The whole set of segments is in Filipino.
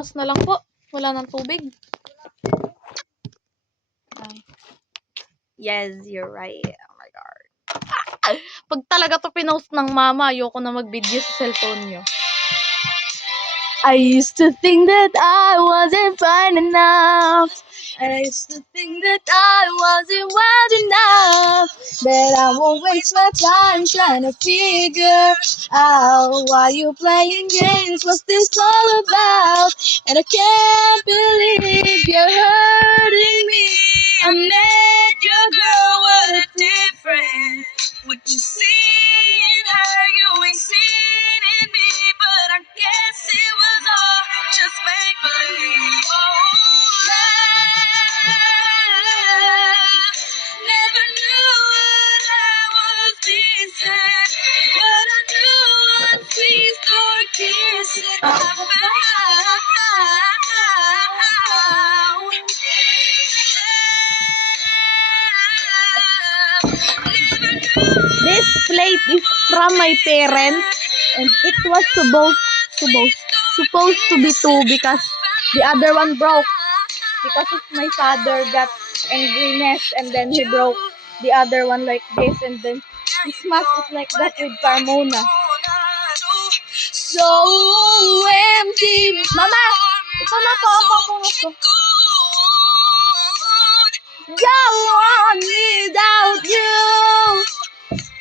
punas na lang po. Wala ng tubig. Yes, you're right. Oh my God. Pag talaga to pinost ng mama, ayoko na mag-video sa cellphone nyo. I used to think that I wasn't fine enough. I used to think that I wasn't wild enough. But I won't waste my time trying to figure out why you playing games. What's this all about? And I can't believe you're hurting me. I met your girl, what a difference. What you see in her, you ain't seen in me. But I guess it was all just make believe. Oh, love. Never knew what I was missing, but I knew once we started kissing, I This plate is from my parents, and it was supposed to be two because the other one broke because of my father got angriness, and then he broke the other one like this, and then he smashed it like that with Carmona. So empty. Mama, ito na po ako. Go on without you.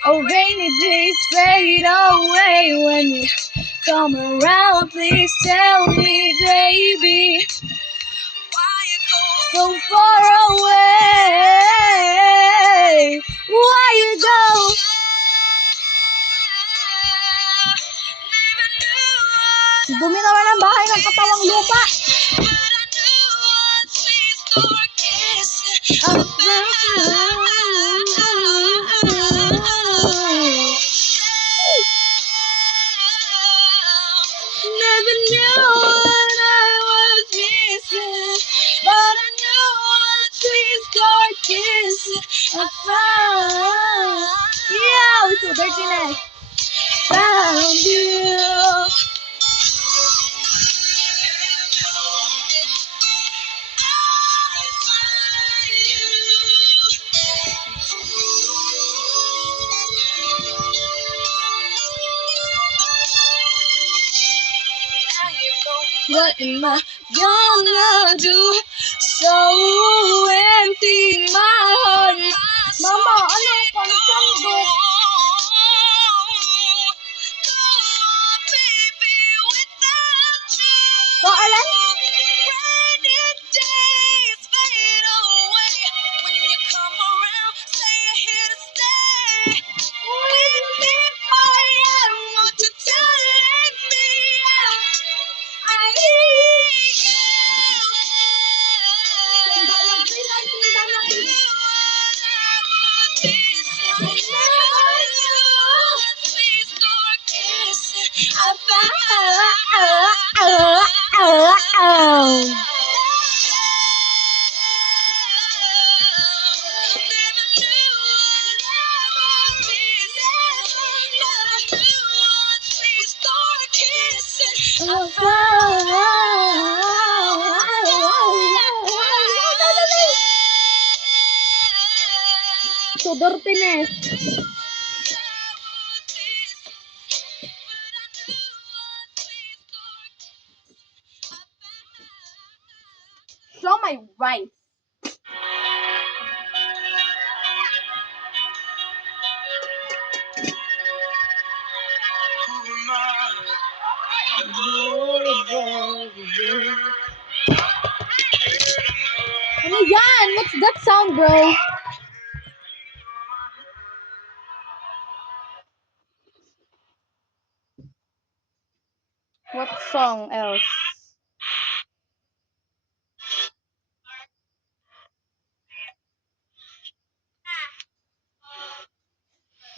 Oh, rainy days fade away when you come around. Please tell me, baby, why you go so far away? Why you go? Dumi naman ang bahay ng katawang lupa. Never knew what I was missing, but I knew once we start kissing, I found, yeah, with so dirtiness, found you. What am I gonna do? So empty my heart. Mama, ano ang pansandok? Paalan? So dirtiness. Show my rice. Ano yan? What's that sound, bro? What song else?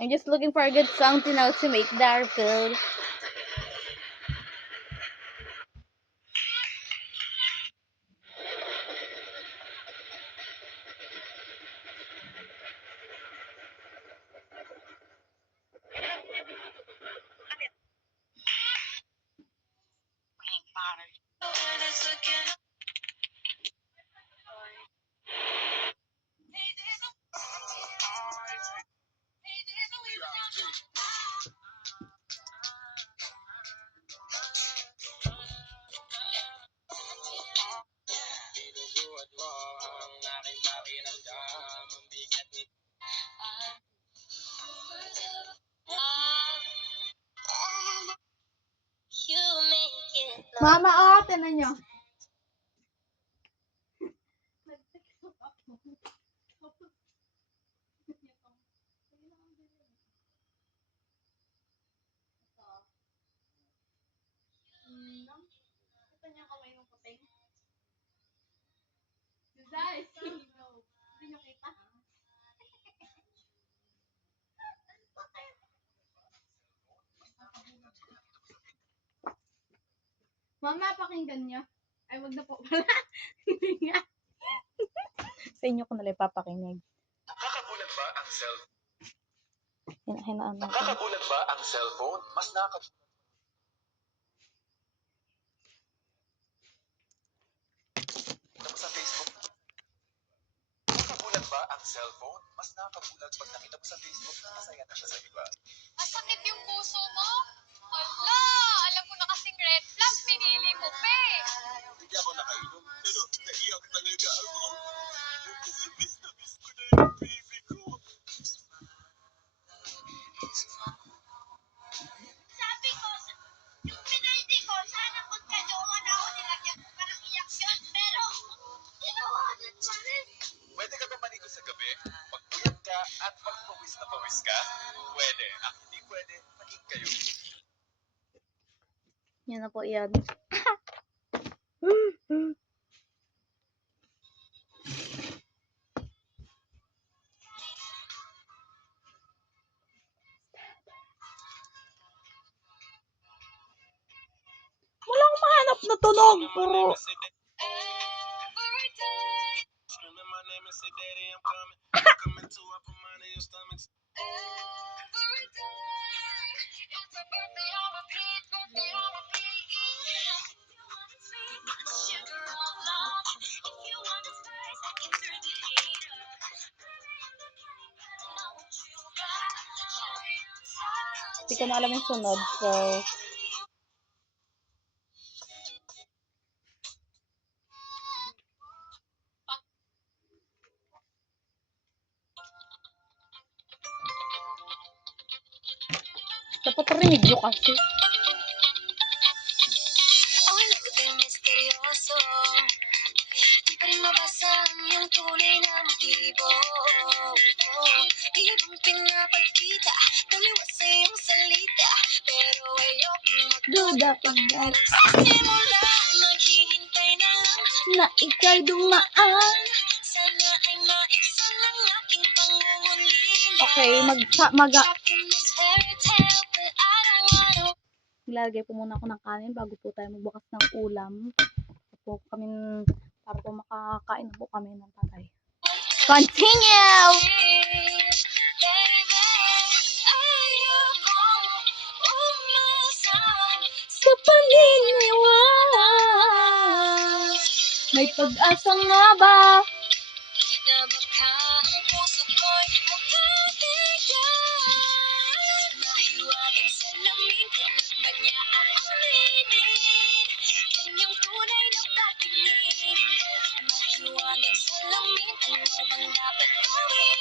I'm just looking for a good song to know to make that feel. Mama, tinan nyo. Ito niya kamay ng puting. Guys, hindi nyo kita. Mama, pakinggan nyo. Ay, wag na po pala. Hindi nga. Sa inyo ko nalang papakinig. Kakagulat ba ang Hinaan natin. Kakagulat ba ang cellphone? Mas nakakagulat. Sa Facebook. Kakagulat ba ang cellphone? Mas nakakagulat pag nakita mo sa Facebook na masaya na siya sa iba. Masakit yung puso mo? Hala! Alam ko na kasing red flag, pinili mo pa eh. Hindi ako nakainom, pero naiyak talaga ako. Kasi miss na miss ko na yung baby ko. Sabi ko, yung pinili ko, sana magkajowa na ako nilagyan ko parang iyak yun. Pero, ginawa na pa rin. Pwede ka ba maligo sa gabi? Magpuyat ka at magpawis na pawis ka? Pwede. Ang hindi pwede, maging kayo. Yan na po yan. Walang mahanap na tunog. Puro. Hindi ko na alam yung sunod. So, dapat rinig nyo kasi. Ang laging misteryoso, di pa rin mabasa ang iyong tunay na motibo. Ibang pinapakita, taliwas sa iyong salita, pero ayokong Duda pag sa simula. Maghihintay na lang na ika'y dumaan. sana ay maiksan ang aking pangungulila. Okay, Trapped in this fairy tale, but I don't wanna. Ilalagay po muna ako ng kanin bago po tayo magbukas ng ulam. Para po makakain na po kami ng tatay. Continue! Sa paniniwala, may pag-asa nga ba? Na baka ang puso ko'y magkatigan. Mahiwagang salamin, kailan ba niya aaminin? Kanyang tunay na pag-ibig. Mahiwagang salamin, ano bang dapat gawin?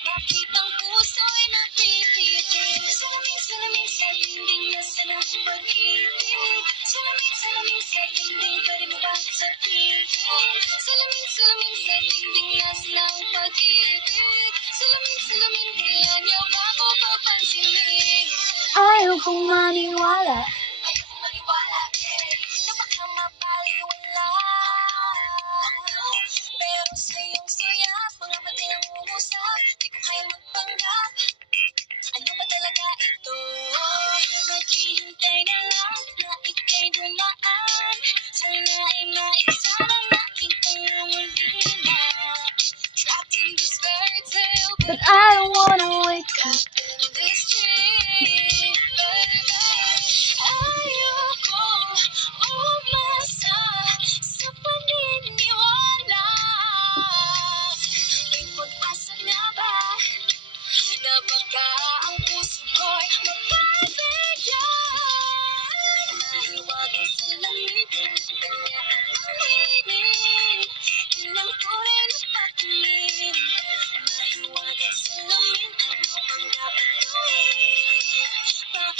Bakit ang puso'y napipitin? Salamin sa dingding na sanang pag-ibig. Salamin sa dingding, pwede mo ba sabihin? Salamin sa dingding na sanang pag-ibig. Salamin, kailan niyo ba ako papansinin? Ayaw kong maniwala. Ayoko maniwala, na baka mabaliwala. Pero sa iyong suyak, mga mati ang umusap, di ko kaya magpanggap. Ano ba talaga ito? Naghihintay na lang na ika'y dumaan. Sana ay maiksan ang aking pangungulila. Trapped in this fairy tale, But I don't wanna wake up. in this dream, baby. I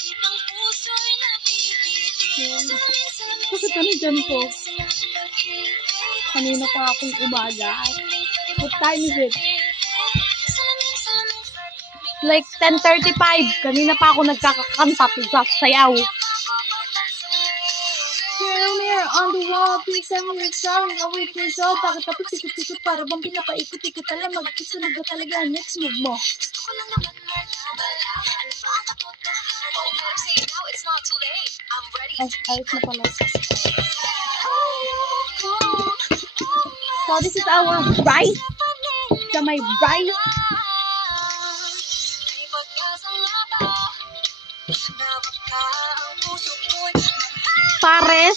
Ang puso'y napipiti. Salamin, Bakit ano dyan po? sa pag-ibig. Kanina pa akong umaga. What time is it? Like 10:35. Kanina pa ako nagkakakanta sa sayaw. Mirror on the wall, please tell me you're sorry. I'll wait for so. Bakit tapos ikot-ikot para bang pinapaikot-ikot alam magkisunod na talaga ang next move mo. Gusto ko lang naman malaman. Ano ba ang katotohanan? Oh, better say it now, it's not too late. I'm ready Ay, to ayos na pala. oh, So this is our rice. Sa may rice. May pag-asa nga ba? Na baka ang puso ko'y Pares.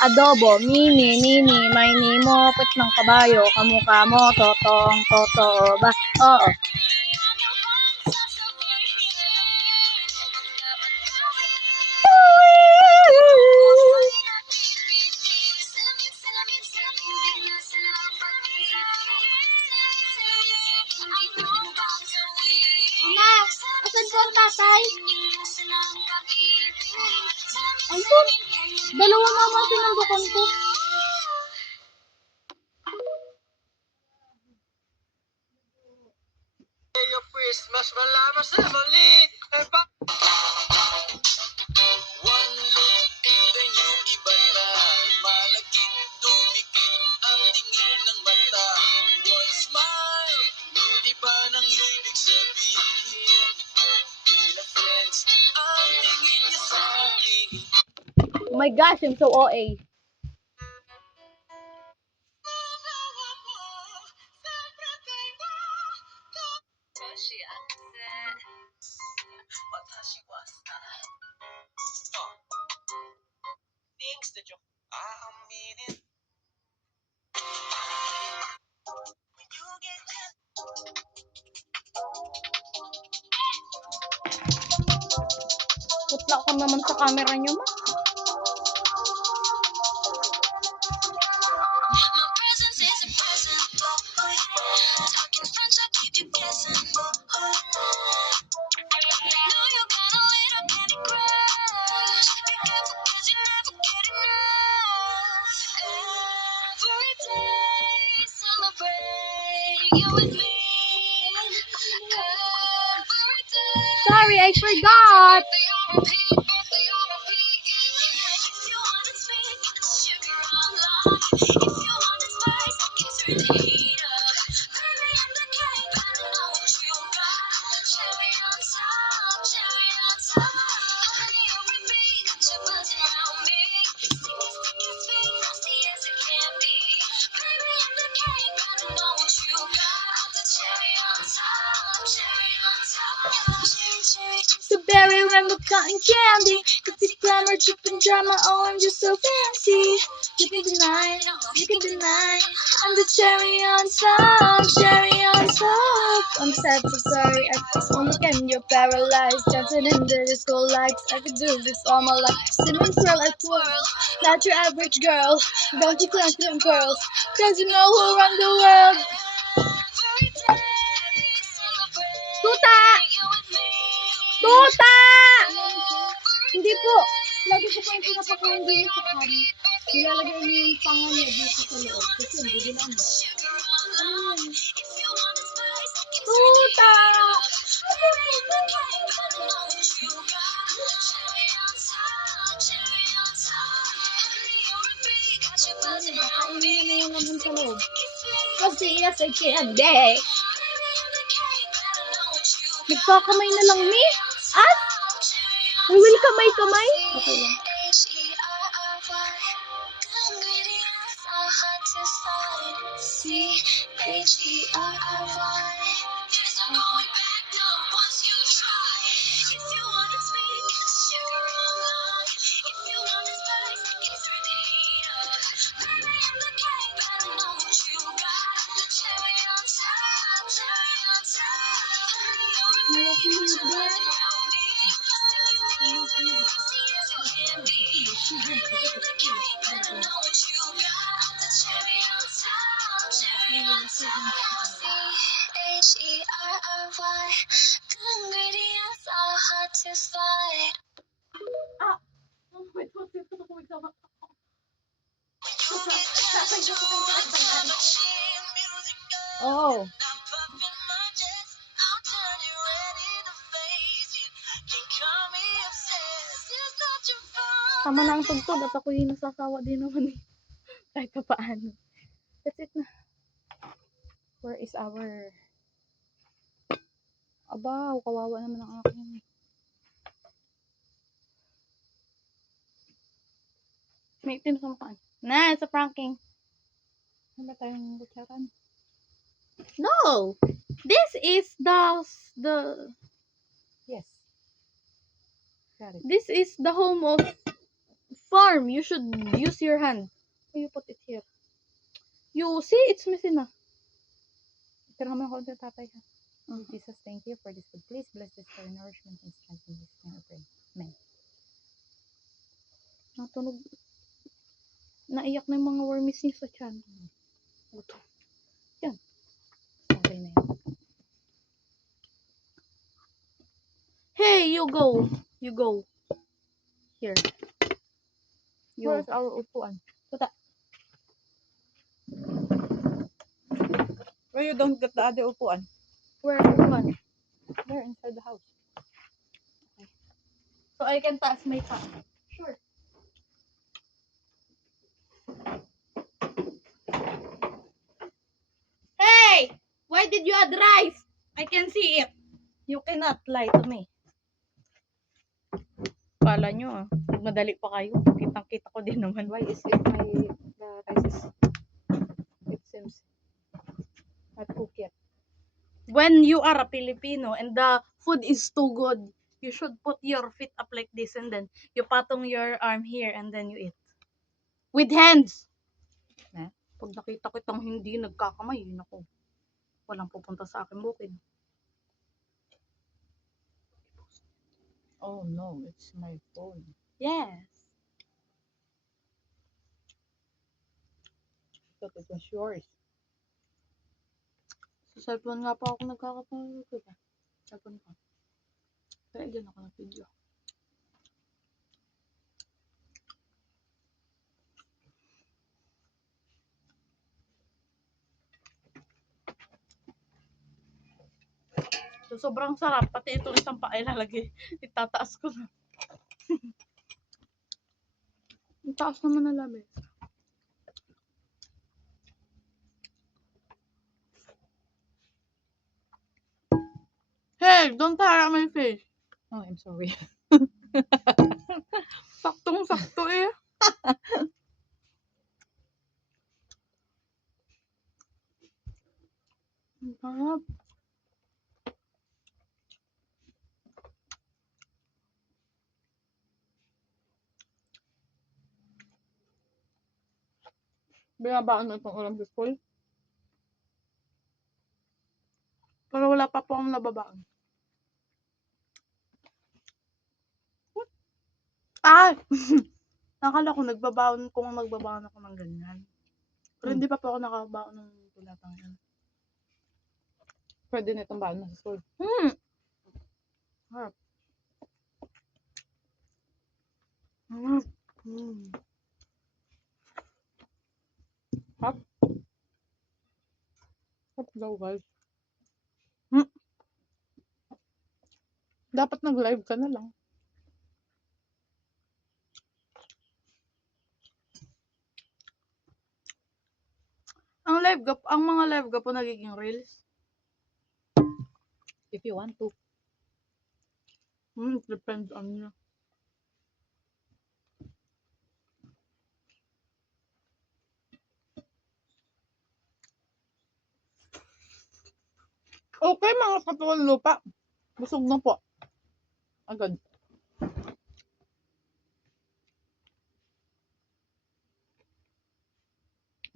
Adobo, mini, may nimopit ng kabayo, kamukha mo, totoo ba? Oo. Mama, asan po ang tatay? Ayun, dalawa mama sinundukan ko. Your Christmas malaman sa mali. One look and then you iba na. Malagkit, dumikit ang tingin ng mata. One smile, iba nang ibig sabihin. Bila friends, ang tingin niya sa akin. Oh my gosh, I'm so OA. Thanks to joke. Aaminin. Putla ko naman sa camera nyo, ma. My presence is a present, boy. Talking French, I keep you guessing, boy. Know you got a little candy crush. Be careful 'cause you never get enough. Every day, celebrate you with me. Every day. Sorry, I forgot. So berry rainbow cotton candy. Cookie glamour, chip and drama. Oh, I'm just so fancy. You can deny, I'm the cherry on top, cherry on top. I'm sad, so sorry. I only can. You're paralyzed, dancing in the disco lights. I could do this all my life. Cinnamon swirl, I twirl. Not your average girl. Don't you clench them pearls, 'cause you know who run the world. Tuta! Tuta! Hindi po. Lagi ko po yung pinapakain din sa kami. Nilalagay niyo yung panga niya dito sa loob. Kasi hindi na ano. Ano yan? Tuta! Nakain niya na yung naman sa loob. Kasi yes, I can. Day! Nagkakamay na lang, mi? At? I will kamay-kamay? Okay lang. H-E-R-R-Y, the ingredients are hard to satisfied. Wait, wait, wait, wait, wait, wait. You get just too much machine music, girl. Oh. I'm puffing my chest. I'll turn you ready to face it. Can call me obsessed. It's not your fault. Tama na ang tugtog at ako'y nasasawa din naman eh. Kahit pa paano. That's it na. Where is our... Aba, kawawa naman ang aking. May itim sa mukhaan. Na, it's a pranking. Ano ba tayong butsaran? No! This is the... Yes. Got it. This is the home of farm. You should use your hand. Why you put it here? You see, it's missing na. Tira mo ako ng tatay ha. Mm. Jesus, thank you for this food. Please bless this for nourishment and strength in this name, I pray. Amen. Natunog. Naiyak na yung mga wormies niya sa tiyan. Ito. Yan. Okay na yan. Hey, you go. You go. Here. You. Where's our upuan? Tuta. Where you don't get the other upuan? Where one? There, inside the house. So I can pass my pan. Sure. Hey! Why did you add rice? I can see it. You cannot lie to me. Kala nyo madali pa kayo. Kitang-kita ko din naman. Why is it the rice is, it seems, not cooked yet? When you are a Filipino and the food is too good, you should put your feet up like this and then you patong your arm here and then you eat. With hands. Eh? Pag nakita ko itong hindi nagkakamay, nako. Walang pupunta sa akin bukid. Oh no, it's my phone. Yes. I thought it was yours. Sa cellphone nga pa ako nagkakapanood. Cellphone ko. Kaya dyan ako nag-video. So, sobrang sarap. Pati itong isang paa ilalagay. Itataas ko na. Ang taas naman na labi. Hey, don't tear out my face. Oh, I'm sorry. Saktong-sakto eh. Ang sarap. Binabaan na itong ulam sa school. Pero wala pa po akong nababaan. Ah! Nakala ko nagbabaon kung magbabaon ako ng ganyan. Pero hindi pa po ako nakabaon ng tulatang yan. Pwede na itong baon na sa school. Harap. Harap. Hop. Hop daw, guys. Dapat nag-live ka na lang. Ang mga live ga po nagiging reels. If you want to. Depends on you. Okay, mga katuwang lupa. Busog na po. Agad.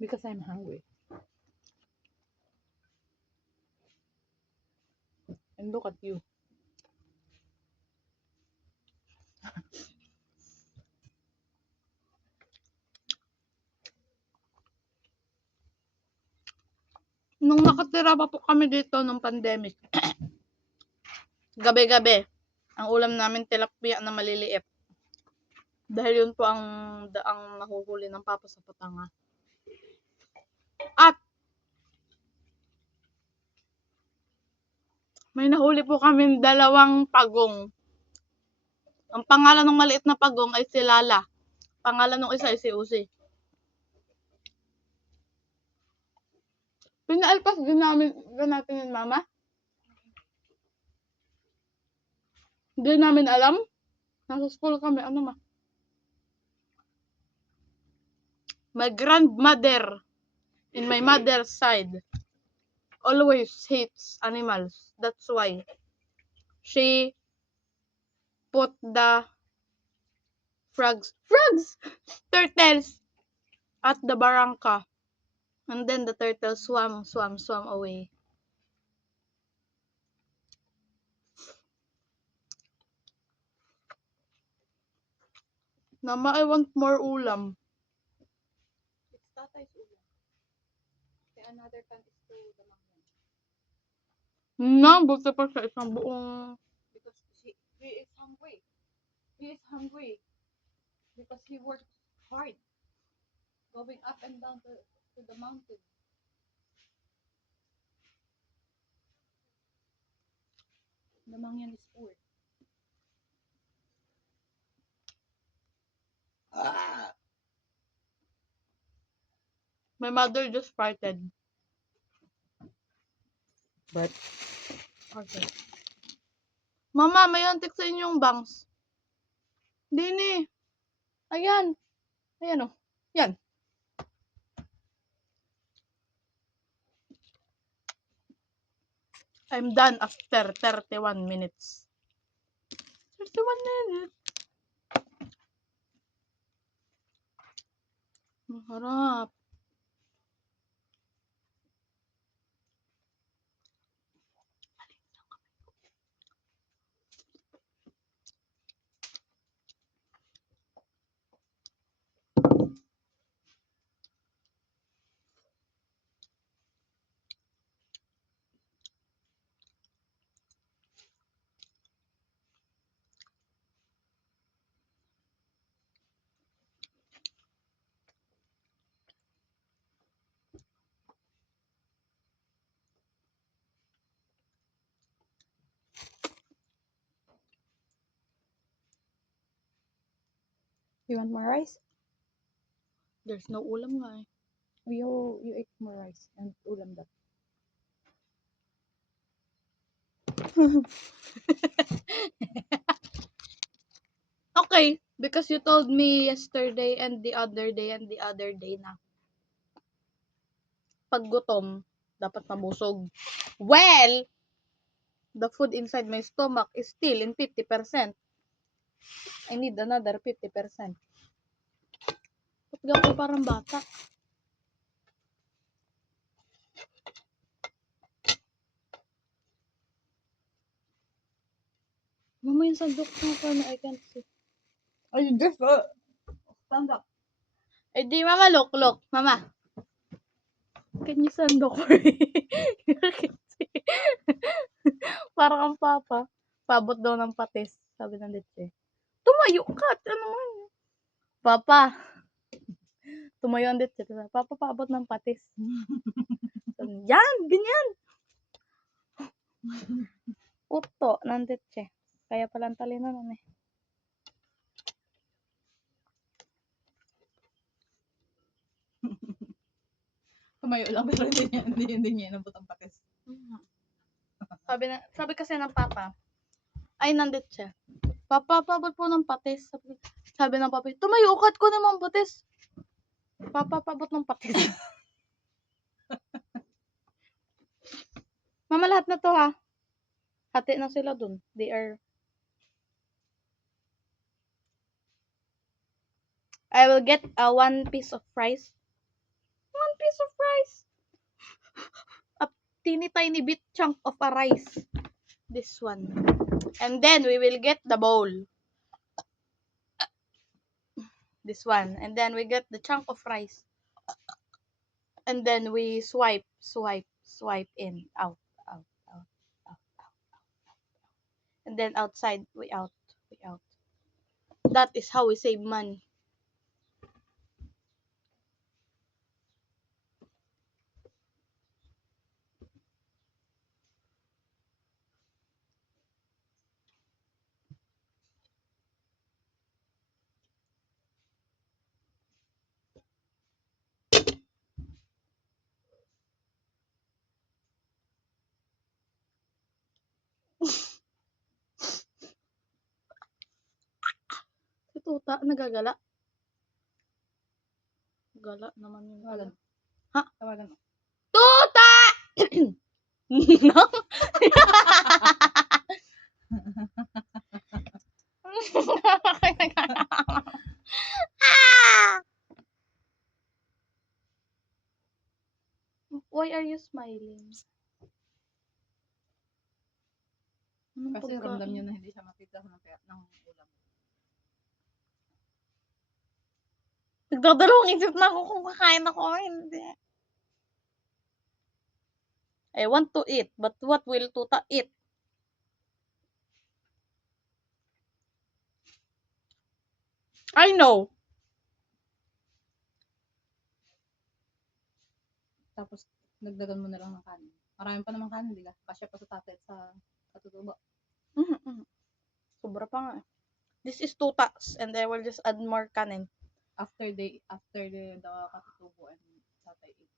Because I'm hungry. And look at you. Nung nakatira pa po kami dito nung pandemic. Gabi-gabi. Ang ulam namin tilapia na maliliit. Dahil yun po ang nahuhuli ng papa sa patanga. At may nahuli po kami 2 pagong. Ang pangalan ng maliit na pagong ay si Lala. Pangalan ng isa ay si Uzi. Pinaalpas din natin yun, Mama? Hindi namin alam. Nasa school kami. Ano ma? My grandmother in my mother's side always hates animals. That's why she put the turtles at the barangka. And then the turtle swam away. Mama, I want more ulam. It's tatay's ulam. The another time is to the mangyan. Buti pa sa isang buong... Because he is hungry. He is hungry. Because he worked hard. Going up and down to the mountain. The mangyan is poor. My mother just farted. But... Okay. Mama, may antik sa inyong bangs. Dini. Ayan. Ayan o. Yan. I'm done after 31 minutes. 31 minutes. Maharap. You want more rice? There's no ulam nga eh. You eat more rice and ulam that. Okay, because you told me yesterday and the other day na pag gutom, dapat mabusog. Well, the food inside my stomach is still in 50%. I need another 50%. Ba't ako parang bata? Mama, yung sandok na pa na I can't see. Ay, just stand up. Eh di, Mama, look. Mama. Can you sandok for me? Parang ang papa. Pabot daw ng patis. Sabi ng Litse. Tumayo ka. Ano mo yun? Papa. Tumayo ang Litse. Papa, paabot ng patis. Yan! Ganyan! Uto ng Litse. Kaya pala ang talino nun eh. Tumayo lang pero hindi niya inabot ang patis. Sabi kasi ng papa, ay nandit siya. Papa, paabot po ng patis. Sabi ng papa, tumayo ka at kunin mo ang patis. Papa, paabot ng patis. Mama, lahat na to ha. Hati na sila dun. They are... I will get 1 piece of rice. 1 piece of rice. A teeny tiny bit chunk of a rice. This one. And then we will get the bowl. This one. And then we get the chunk of rice. And then we swipe in. Out. And then outside, we out. We out. That is how we save money. Si Tuta, nagagala. Gala naman yung Tawagan. Ha? Tawagan mo. Tuta! Why are you smiling? Anong Kasi pagkain? ramdam niyo na hindi siya makita ng ulam. Nagdadalawang isip na ako kung kakain ako o hindi. I want to eat, but what will Tuta eat? I know. Tapos, nagdagan mo na lang ng kanin. Marami pa naman kanin, di ba? Kasya pa sa tatay at sa katutubo. Sobra pa nga. This is Tuta's and I will just add more kanin. After the katutubo and tatay eat.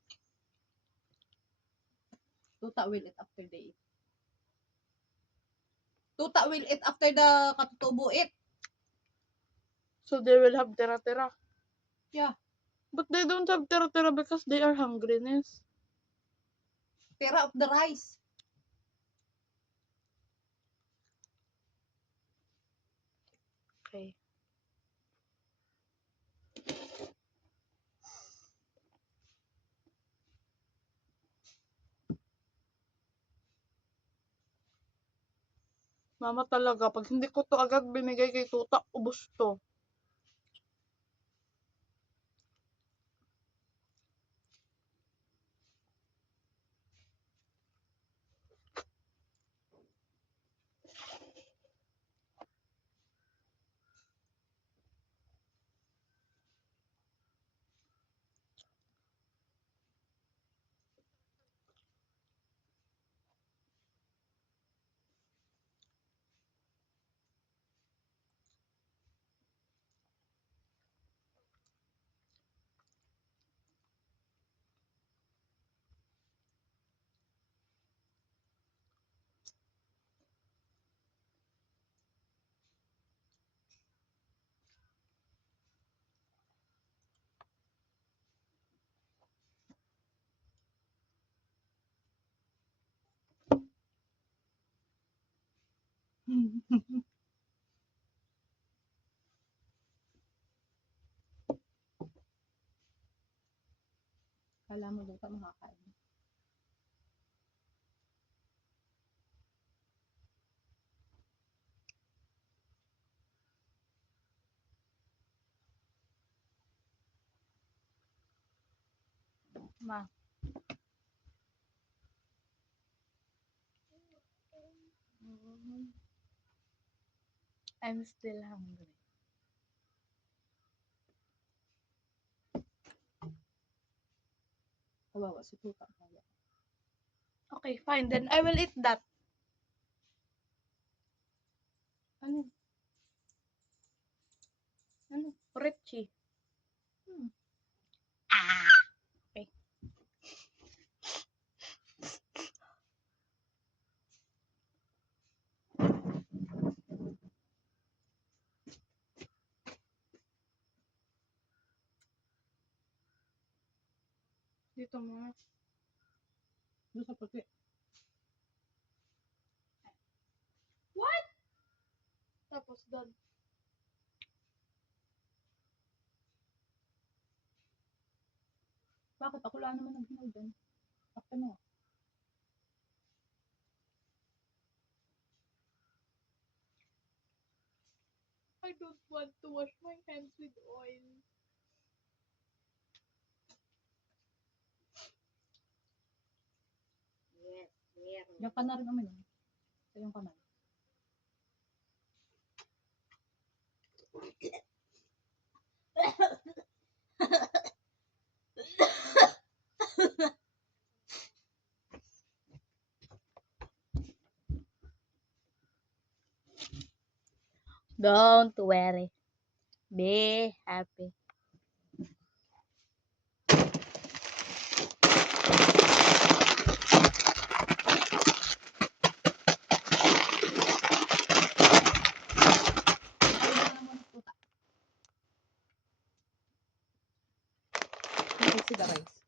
Tuta will eat after they eat. Tuta will eat after the katutubo eat. So they will have tira-tira. Yeah. But they don't have tira-tira because they are hungriness. Tira of the rice. Okay. Mama talaga, pag hindi ko to agad binigay kay Tuta, ubos to. Kala mo Tuta makakain. Ma. I'm still hungry. Kawawa si Tuta. Okay, fine. Then I will eat that. Ano? Ano? Richie. Okay. Dito mo. Doon sa puti. What? Tapos doon. Bakit? Ako lang naman naghinag doon. Bakit mo? I don't want to wash my hands with oil. Yung ka na rin uminom. Sa yung kamay. Don't worry. Be happy. Okay, see the rice.